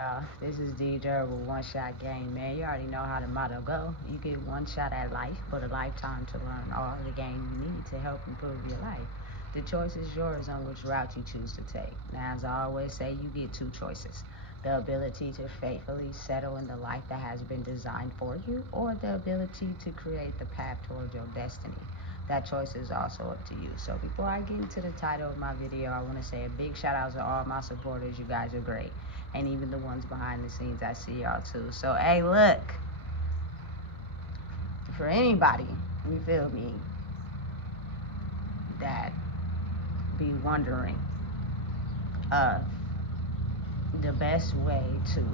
y'all. This is DJ with One Shot Game, man. You already know how the motto go. You get one shot at life, but a lifetime to learn all the game you need to help improve your life. The choice is yours on which route you choose to take. Now, as I always say, you get two choices. The ability to faithfully settle in the life that has been designed for you, or the ability to create the path towards your destiny. That choice is also up to you. So before I get into the title of my video, I want to say a big shout out to all my supporters. You guys are great. And even the ones behind the scenes, I see y'all too. So, hey, look. For anybody, you feel me, that be wondering the best way to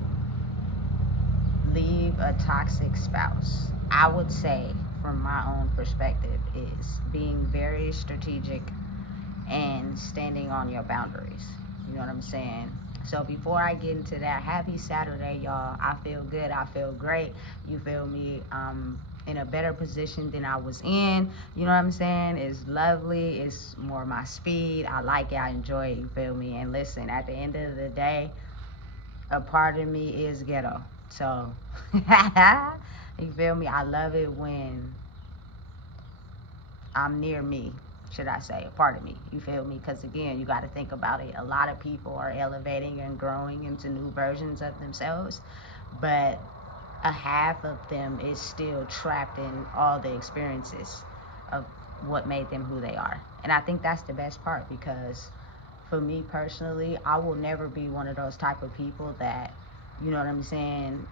leave a toxic spouse, I would say, from my own perspective, is being very strategic and standing on your boundaries. You know what I'm saying? So before I get into that, happy Saturday, y'all. I feel good. I feel great. You feel me? In a better position than I was in. You know what I'm saying? It's lovely. It's more my speed. I like it. I enjoy it. You feel me? And listen, at the end of the day, a part of me is ghetto. So, you feel me? I love it when I'm near me, should I say, a part of me. You feel me? Because again, you got to think about it. A lot of people are elevating and growing into new versions of themselves, but a half of them is still trapped in all the experiences of what made them who they are. And I think that's the best part, because for me personally, I will never be one of those type of people that, you know what I'm saying,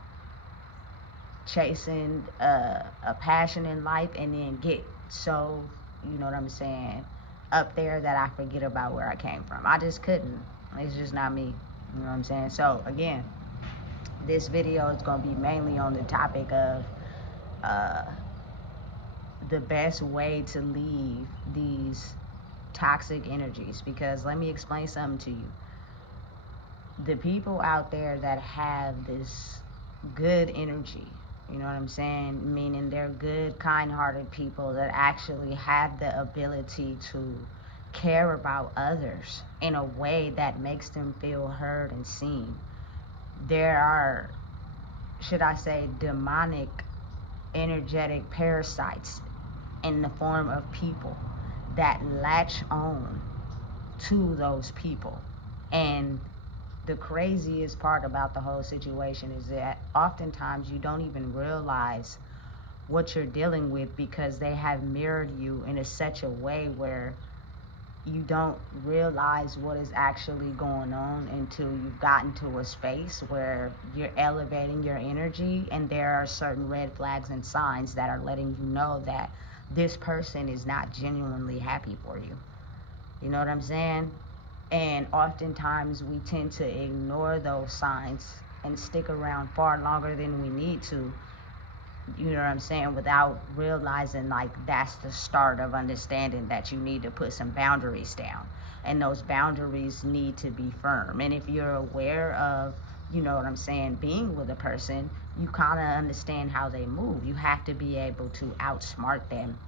chasing a passion in life and then get so, you know what I'm saying, up there that I forget about where I came from. I just couldn't. It's just not me. You know what I'm saying? So again, this video is going to be mainly on the topic of the best way to leave these toxic energies. Because let me explain something to you. The people out there that have this good energy, you know what I'm saying, meaning they're good, kind-hearted people that actually have the ability to care about others in a way that makes them feel heard and seen. There are, should I say, demonic, energetic parasites in the form of people that latch on to those people. And the craziest part about the whole situation is that oftentimes you don't even realize what you're dealing with, because they have mirrored you in such a way where you don't realize what is actually going on until you've gotten to a space where you're elevating your energy, and there are certain red flags and signs that are letting you know that this person is not genuinely happy for you. You know what I'm saying? And oftentimes we tend to ignore those signs and stick around far longer than we need to, you know what I'm saying, without realizing like that's the start of understanding that you need to put some boundaries down. And those boundaries need to be firm. And if you're aware of, you know what I'm saying, being with a person, you kind of understand how they move. You have to be able to outsmart them,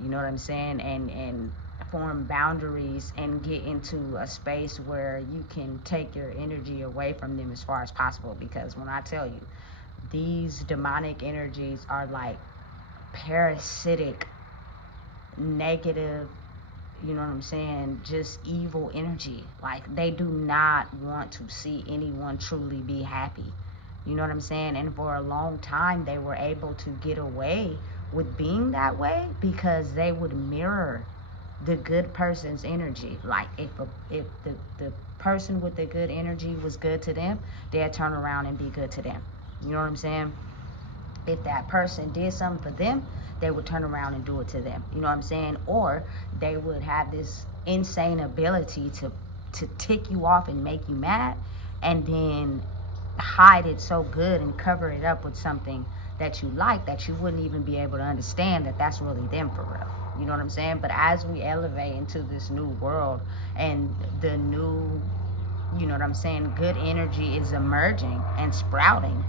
you know what I'm saying, and form boundaries and get into a space where you can take your energy away from them as far as possible. Because when I tell you, these demonic energies are like parasitic, negative, you know what I'm saying, just evil energy. Like, they do not want to see anyone truly be happy. You know what I'm saying? And for a long time, they were able to get away with being that way because they would mirror the good person's energy. Like, if the person with the good energy was good to them, they'd turn around and be good to them. You know what I'm saying? If that person did something for them, they would turn around and do it to them. You know what I'm saying? Or they would have this insane ability to tick you off and make you mad, and then hide it so good and cover it up with something that you like, that you wouldn't even be able to understand that that's really them for real. You know what I'm saying? But as we elevate into this new world and the new, you know what I'm saying, good energy is emerging and sprouting,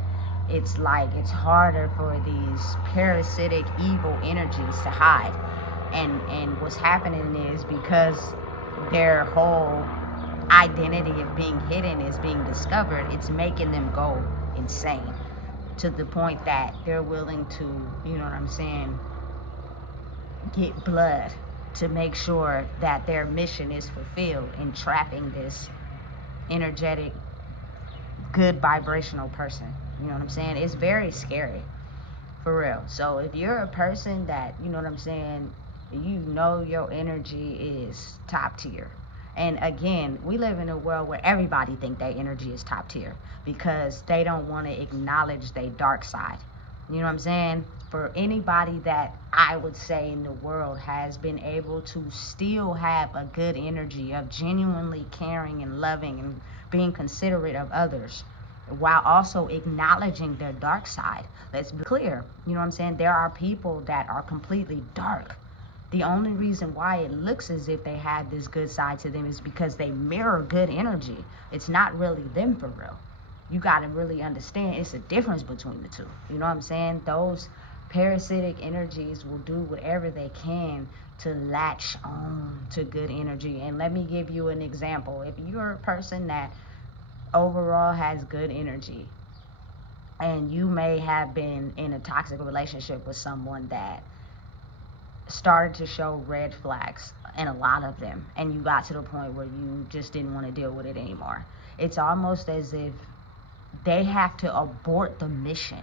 it's like it's harder for these parasitic evil energies to hide. And what's happening is, because their whole identity of being hidden is being discovered, it's making them go insane to the point that they're willing to, you know what I'm saying, get blood to make sure that their mission is fulfilled in trapping this energetic, good vibrational person. You know what I'm saying? It's very scary, for real. So if you're a person that, you know what I'm saying, you know your energy is top tier. And again, we live in a world where everybody think their energy is top tier because they don't want to acknowledge their dark side. You know what I'm saying? For anybody that I would say in the world has been able to still have a good energy of genuinely caring and loving and being considerate of others while also acknowledging their dark side. Let's be clear. You know what I'm saying? There are people that are completely dark. The only reason why it looks as if they have this good side to them is because they mirror good energy. It's not really them for real. You got to really understand it's a difference between the two. You know what I'm saying? Those parasitic energies will do whatever they can to latch on to good energy. And let me give you an example. If you're a person that overall has good energy and you may have been in a toxic relationship with someone that started to show red flags, and a lot of them, and you got to the point where you just didn't want to deal with it anymore, it's almost as if they have to abort the mission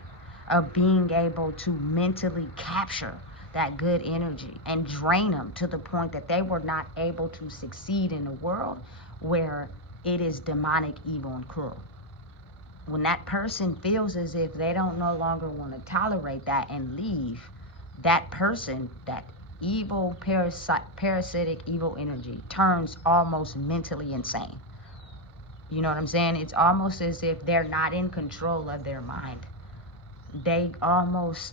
of being able to mentally capture that good energy and drain them to the point that they were not able to succeed in a world where it is demonic, evil, and cruel. When that person feels as if they don't no longer want to tolerate that and leave, that person, that evil, parasitic, evil energy turns almost mentally insane. You know what I'm saying? It's almost as if they're not in control of their mind. They almost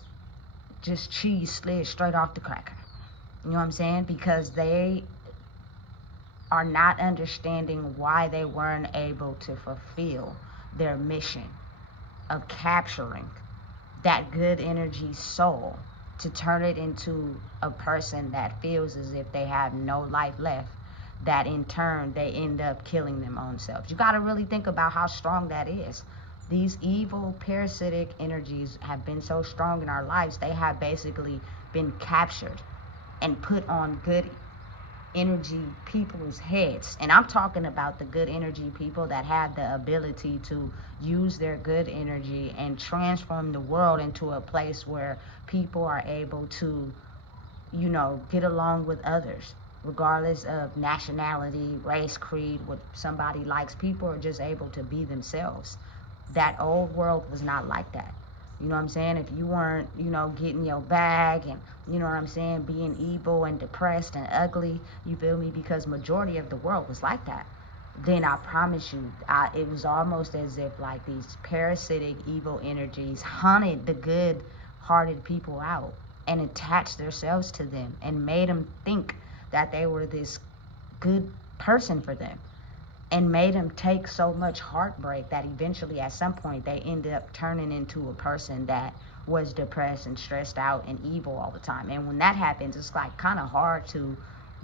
just cheese slid straight off the cracker. You know what I'm saying? Because they are not understanding why they weren't able to fulfill their mission of capturing that good energy soul to turn it into a person that feels as if they have no life left, that in turn they end up killing their own selves. You got to really think about how strong that is. These evil parasitic energies have been so strong in our lives, they have basically been captured and put on good energy people's heads. And I'm talking about the good energy people that have the ability to use their good energy and transform the world into a place where people are able to, you know, get along with others regardless of nationality, race, creed, what somebody likes. People are just able to be themselves. That old world was not like that. You know what I'm saying? If you weren't, you know, getting your bag and, you know what I'm saying, being evil and depressed and ugly, you feel me? Because majority of the world was like that. Then I promise you, it was almost as if like these parasitic evil energies hunted the good-hearted people out and attached themselves to them and made them think that they were this good person for them, and made them take so much heartbreak that eventually at some point they ended up turning into a person that was depressed and stressed out and evil all the time. And when that happens, it's like kind of hard to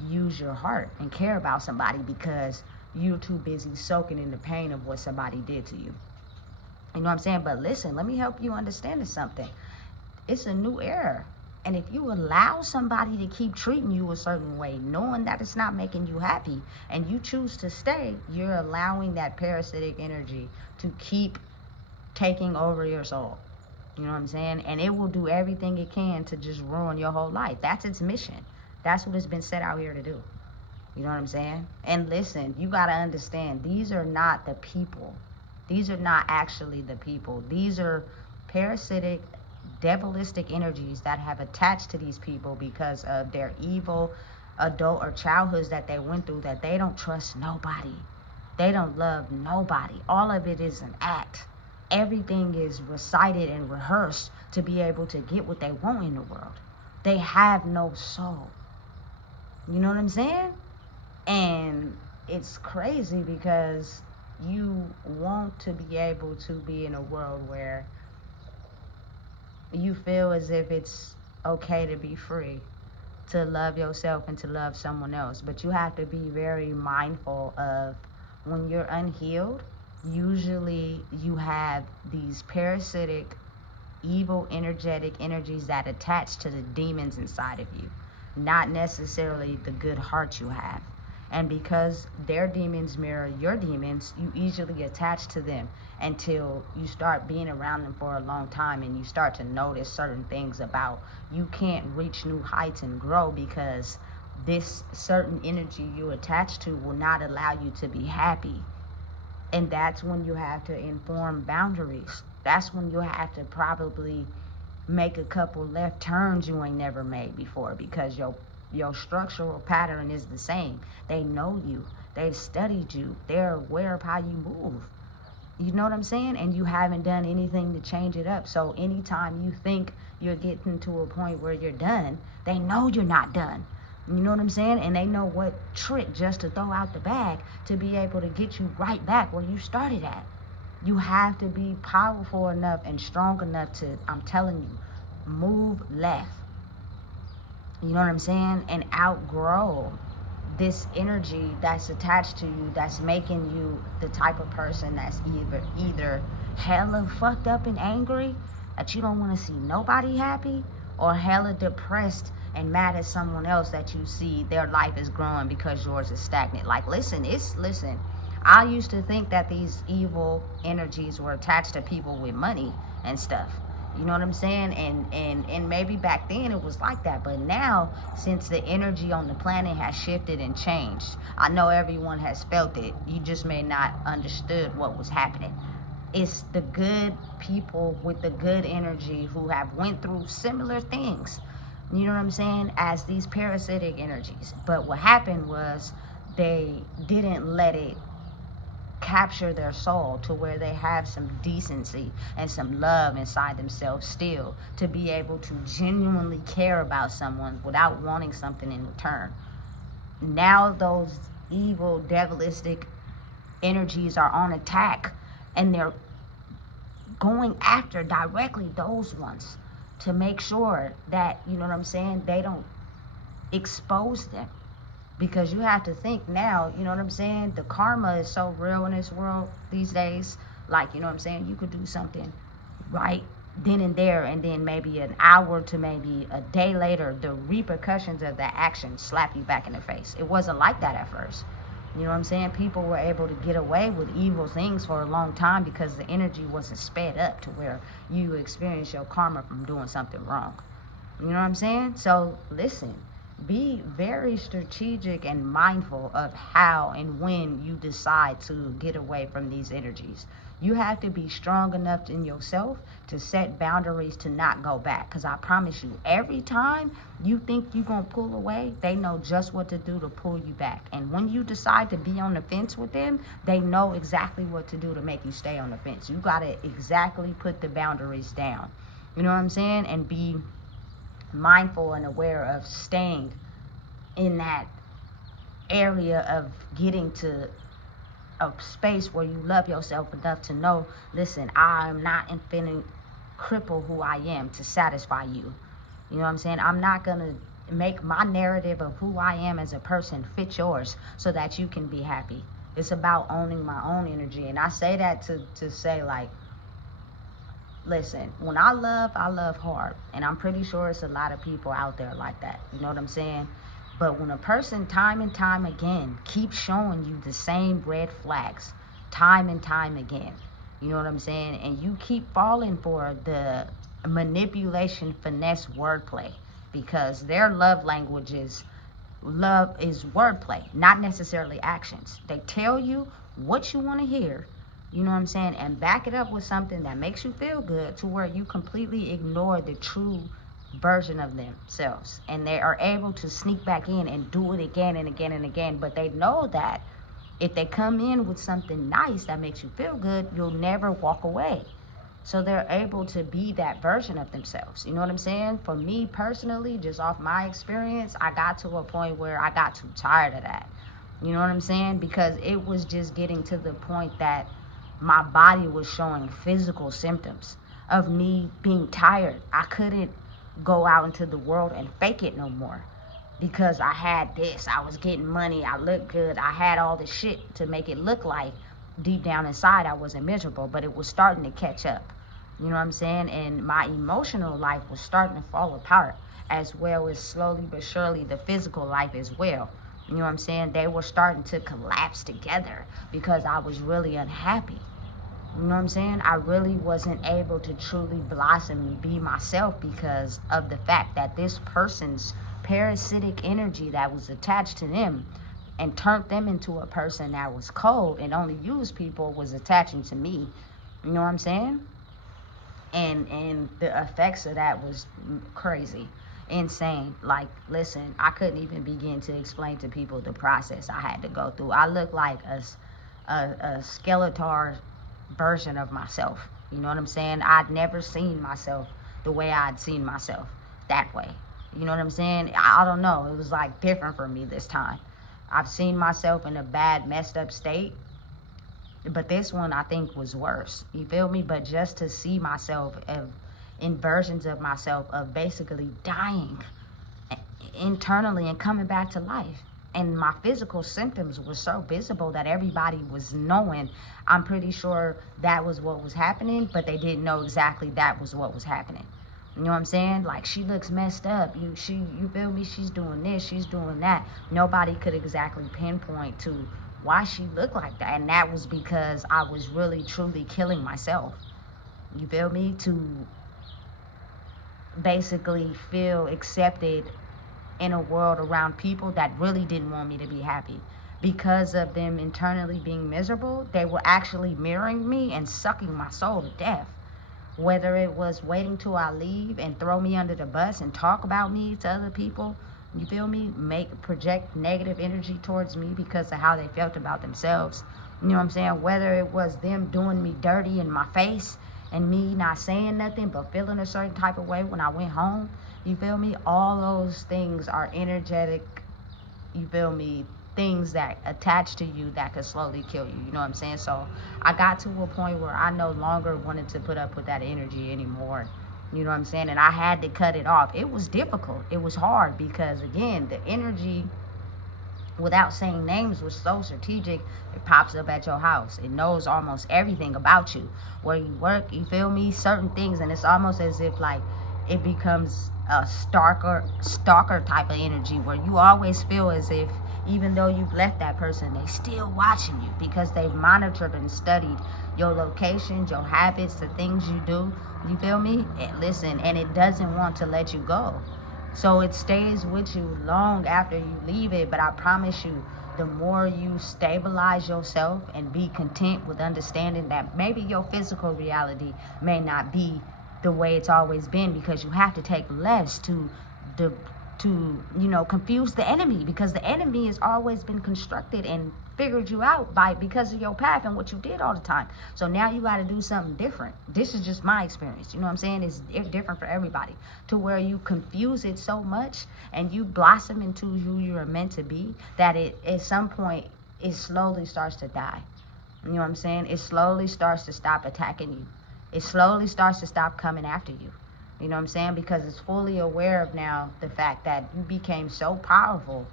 use your heart and care about somebody because you're too busy soaking in the pain of what somebody did to you. You know what I'm saying? But listen, let me help you understand something. It's a new era. And if you allow somebody to keep treating you a certain way, knowing that it's not making you happy, and you choose to stay, you're allowing that parasitic energy to keep taking over your soul. You know what I'm saying? And it will do everything it can to just ruin your whole life. That's its mission. That's what it's been set out here to do. You know what I'm saying? And listen, you got to understand, these are not the people. These are not actually the people. These are parasitic, devilistic energies that have attached to these people because of their evil adult or childhoods that they went through, that they don't trust nobody. They don't love nobody. All of it is an act. Everything is recited and rehearsed to be able to get what they want in the world. They have no soul. You know what I'm saying? And it's crazy because you want to be able to be in a world where you feel as if it's okay to be free, to love yourself and to love someone else. But you have to be very mindful of when you're unhealed, usually you have these parasitic, evil, energetic energies that attach to the demons inside of you, not necessarily the good heart you have. And because their demons mirror your demons, you easily attach to them until you start being around them for a long time and you start to notice certain things about you can't reach new heights and grow because this certain energy you attach to will not allow you to be happy. And that's when you have to inform boundaries. That's when you have to probably make a couple left turns you ain't never made before, because your structural pattern is the same. They know you. They've studied you. They're aware of how you move. You know what I'm saying? And you haven't done anything to change it up. So anytime you think you're getting to a point where you're done, they know you're not done. You know what I'm saying? And they know what trick just to throw out the bag to be able to get you right back where you started at. You have to be powerful enough and strong enough to, I'm telling you, move left. You know what I'm saying? And outgrow this energy that's attached to you, that's making you the type of person that's either hella fucked up and angry that you don't want to see nobody happy, or hella depressed and mad at someone else that you see their life is growing because yours is stagnant. Like, listen, I used to think that these evil energies were attached to people with money and stuff. You know what I'm saying? And maybe back then it was like that. But now, since the energy on the planet has shifted and changed, I know everyone has felt it. You just may not understood what was happening. It's the good people with the good energy who have went through similar things, you know what I'm saying, as these parasitic energies. But what happened was they didn't let it capture their soul to where they have some decency and some love inside themselves still to be able to genuinely care about someone without wanting something in return. Now those evil, devilistic energies are on attack, and they're going after directly those ones to make sure that, you know what I'm saying, they don't expose them. Because you have to think now, you know what I'm saying, the karma is so real in this world these days. Like, you know what I'm saying, you could do something right then and there, and then maybe an hour to maybe a day later, the repercussions of that action slap you back in the face. It wasn't like that at first. You know what I'm saying? People were able to get away with evil things for a long time because the energy wasn't sped up to where you experience your karma from doing something wrong. You know what I'm saying? So listen, be very strategic and mindful of how and when you decide to get away from these energies. You have to be strong enough in yourself to set boundaries to not go back. Because I promise you, every time you think you're going to pull away, they know just what to do to pull you back. And when you decide to be on the fence with them, they know exactly what to do to make you stay on the fence. You got to exactly put the boundaries down. You know what I'm saying? And be mindful and aware of staying in that area of getting to a space where you love yourself enough to know, listen, I'm not infinite cripple who I am to satisfy you. You know what I'm saying? I'm not going to make my narrative of who I am as a person fit yours so that you can be happy. It's about owning my own energy. And I say that to say, like, listen, when I love hard. And I'm pretty sure it's a lot of people out there like that. You know what I'm saying? But when a person time and time again keeps showing you the same red flags time and time again, you know what I'm saying? And you keep falling for the manipulation, finesse, wordplay, because their love language is wordplay, not necessarily actions. They tell you what you want to hear, you know what I'm saying, and back it up with something that makes you feel good to where you completely ignore the true version of themselves, and they are able to sneak back in and do it again and again and again. But they know that if they come in with something nice that makes you feel good, you'll never walk away. So they're able to be that version of themselves. You know what I'm saying? For me personally, just off my experience, I got to a point where I got too tired of that. You know what I'm saying? Because it was just getting to the point that my body was showing physical symptoms of me being tired. I couldn't go out into the world and fake it no more, because I had this, I was getting money, I looked good, I had all this shit to make it look like deep down inside I wasn't miserable, but it was starting to catch up. You know what I'm saying? And my emotional life was starting to fall apart, as well as slowly but surely the physical life as well. You know what I'm saying? They were starting to collapse together because I was really unhappy. You know what I'm saying? I really wasn't able to truly blossom and be myself because of the fact that this person's parasitic energy that was attached to them and turned them into a person that was cold and only used people was attaching to me. You know what I'm saying? And the effects of that was crazy, insane. Like, listen, I couldn't even begin to explain to people the process I had to go through. I look like a skeletal version of myself. You know what I'm saying? I'd never seen myself the way I'd seen myself, that way. You know what I'm saying? I don't know. It was like different for me this time. I've seen myself in a bad, messed up state, but this one I think was worse. You feel me? But just to see myself in versions of myself of basically dying internally and coming back to life. And my physical symptoms were so visible that everybody was knowing. I'm pretty sure that was what was happening, but they didn't know exactly that was what was happening. You know what I'm saying? Like, she looks messed up. You feel me? She's doing this, she's doing that. Nobody could exactly pinpoint to why she looked like that. And that was because I was really truly killing myself. You feel me? To basically feel accepted in a world around people that really didn't want me to be happy. Because of them internally being miserable, they were actually mirroring me and sucking my soul to death. Whether it was waiting till I leave and throw me under the bus and talk about me to other people, you feel me? Project negative energy towards me because of how they felt about themselves. You know what I'm saying? Whether it was them doing me dirty in my face and me not saying nothing but feeling a certain type of way when I went home. You feel me? All those things are energetic, you feel me, things that attach to you that could slowly kill you. You know what I'm saying? So I got to a point where I no longer wanted to put up with that energy anymore. You know what I'm saying? And I had to cut it off. It was difficult. It was hard because, again, the energy, without saying names, was so strategic. It pops up at your house. It knows almost everything about you, where you work, you feel me, certain things. And it's almost as if, like, it becomes a stalker type of energy where you always feel as if even though you've left that person, they still watching you because they've monitored and studied your locations, your habits, the things you do. You feel me? Listen, and it doesn't want to let you go. So it stays with you long after you leave it. But I promise you, the more you stabilize yourself and be content with understanding that maybe your physical reality may not be the way it's always been, because you have to take less to confuse the enemy, because the enemy has always been constructed and figured you out because of your path and what you did all the time. So now you got to do something different. This is just my experience. You know what I'm saying? It's different for everybody, to where you confuse it so much and you blossom into who you're meant to be that it at some point it slowly starts to die. You know what I'm saying? It slowly starts to stop attacking you. It slowly starts to stop coming after you. You know what I'm saying? Because it's fully aware of now the fact that you became so powerful,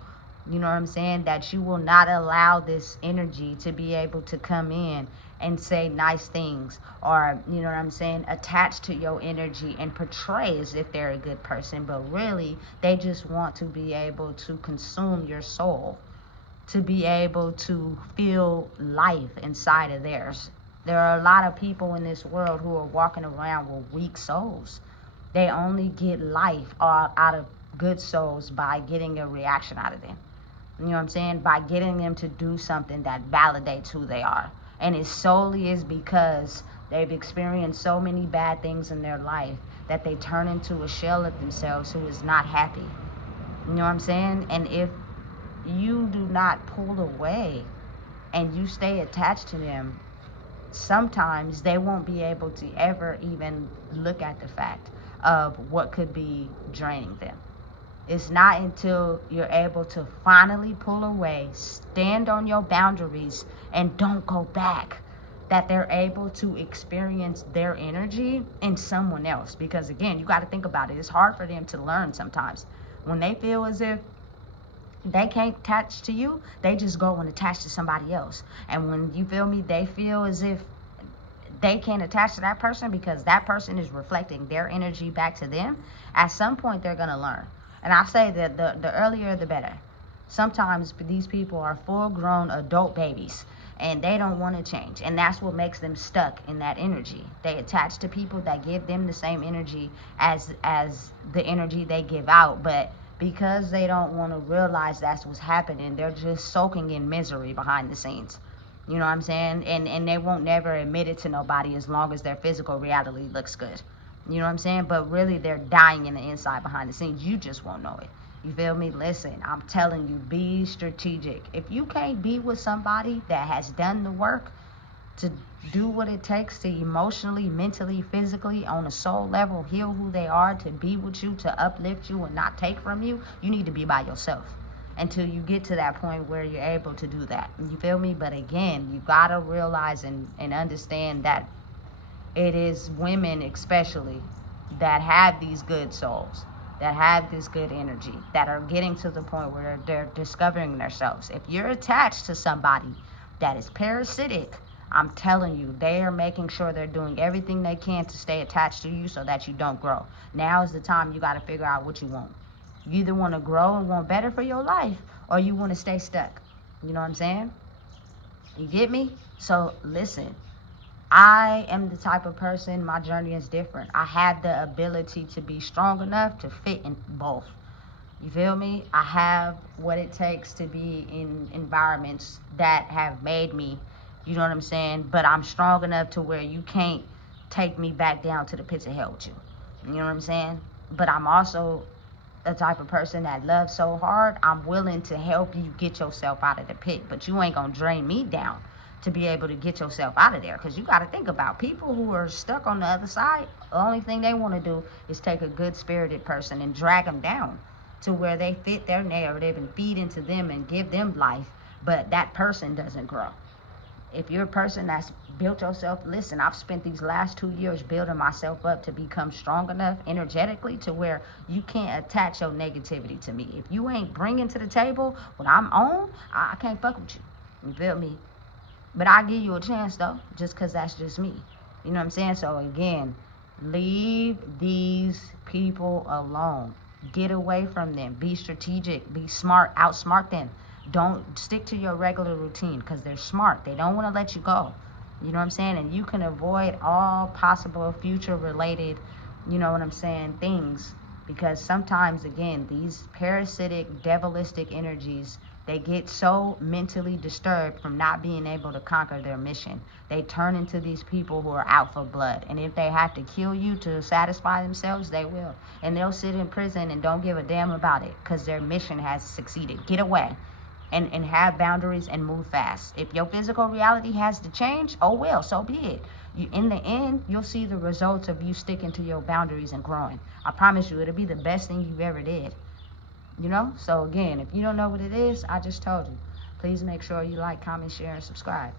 you know what I'm saying, that you will not allow this energy to be able to come in and say nice things, or, you know what I'm saying, attach to your energy and portray as if they're a good person, but really they just want to be able to consume your soul, to be able to feel life inside of theirs. There are a lot of people in this world who are walking around with weak souls. They only get life out of good souls by getting a reaction out of them. You know what I'm saying? By getting them to do something that validates who they are. And it solely is because they've experienced so many bad things in their life that they turn into a shell of themselves who is not happy. You know what I'm saying? And if you do not pull away and you stay attached to them, sometimes they won't be able to ever even look at the fact of what could be draining them. It's not until you're able to finally pull away, stand on your boundaries, and don't go back, that they're able to experience their energy in someone else. Because again, you got to think about it. It's hard for them to learn sometimes. When they feel as if They can't attach to you. They just go and attach to somebody else. And when, you feel me, they feel as if they can't attach to that person because that person is reflecting their energy back to them, at some point they're going to learn. And I say that the earlier the better. Sometimes these people are full-grown adult babies and they don't want to change, and that's what makes them stuck in that energy. They attach to people that give them the same energy as the energy they give out, but because they don't want to realize that's what's happening, they're just soaking in misery behind the scenes. You know what I'm saying? And they won't never admit it to nobody as long as their physical reality looks good. You know what I'm saying? But really, they're dying in the inside behind the scenes. You just won't know it. You feel me? Listen, I'm telling you, be strategic. If you can't be with somebody that has done the work to do what it takes to emotionally, mentally, physically, on a soul level, heal who they are, to be with you, to uplift you and not take from you, you need to be by yourself until you get to that point where you're able to do that. You feel me? But again, you gotta realize and understand that it is women especially that have these good souls, that have this good energy, that are getting to the point where they're discovering themselves. If you're attached to somebody that is parasitic, I'm telling you, they are making sure they're doing everything they can to stay attached to you so that you don't grow. Now is the time you got to figure out what you want. You either want to grow and want better for your life, or you want to stay stuck. You know what I'm saying? You get me? So listen, I am the type of person, my journey is different. I have the ability to be strong enough to fit in both. You feel me? I have what it takes to be in environments that have made me, you know what I'm saying? But I'm strong enough to where you can't take me back down to the pits of hell with you. You know what I'm saying? But I'm also the type of person that loves so hard, I'm willing to help you get yourself out of the pit. But you ain't gonna drain me down to be able to get yourself out of there. Because you got to think about people who are stuck on the other side. The only thing they want to do is take a good spirited person and drag them down to where they fit their narrative and feed into them and give them life, but that person doesn't grow. If you're a person that's built yourself, listen, I've spent these last 2 years building myself up to become strong enough energetically to where you can't attach your negativity to me. If you ain't bringing to the table what I'm on, I can't fuck with you. You feel me? But I give you a chance though, just because that's just me. You know what I'm saying? So again, leave these people alone. Get away from them. Be strategic. Be smart. Outsmart them. Don't stick to your regular routine because they're smart. They don't want to let you go. You know what I'm saying? And you can avoid all possible future related, you know what I'm saying, things. Because sometimes, again, these parasitic, devilistic energies, they get so mentally disturbed from not being able to conquer their mission. They turn into these people who are out for blood. And if they have to kill you to satisfy themselves, they will. And they'll sit in prison and don't give a damn about it because their mission has succeeded. Get away. And have boundaries and move fast. If your physical reality has to change, oh well, so be it. In the end, you'll see the results of you sticking to your boundaries and growing. I promise you, it'll be the best thing you've ever did. You know? So again, if you don't know what it is, I just told you. Please make sure you like, comment, share, and subscribe.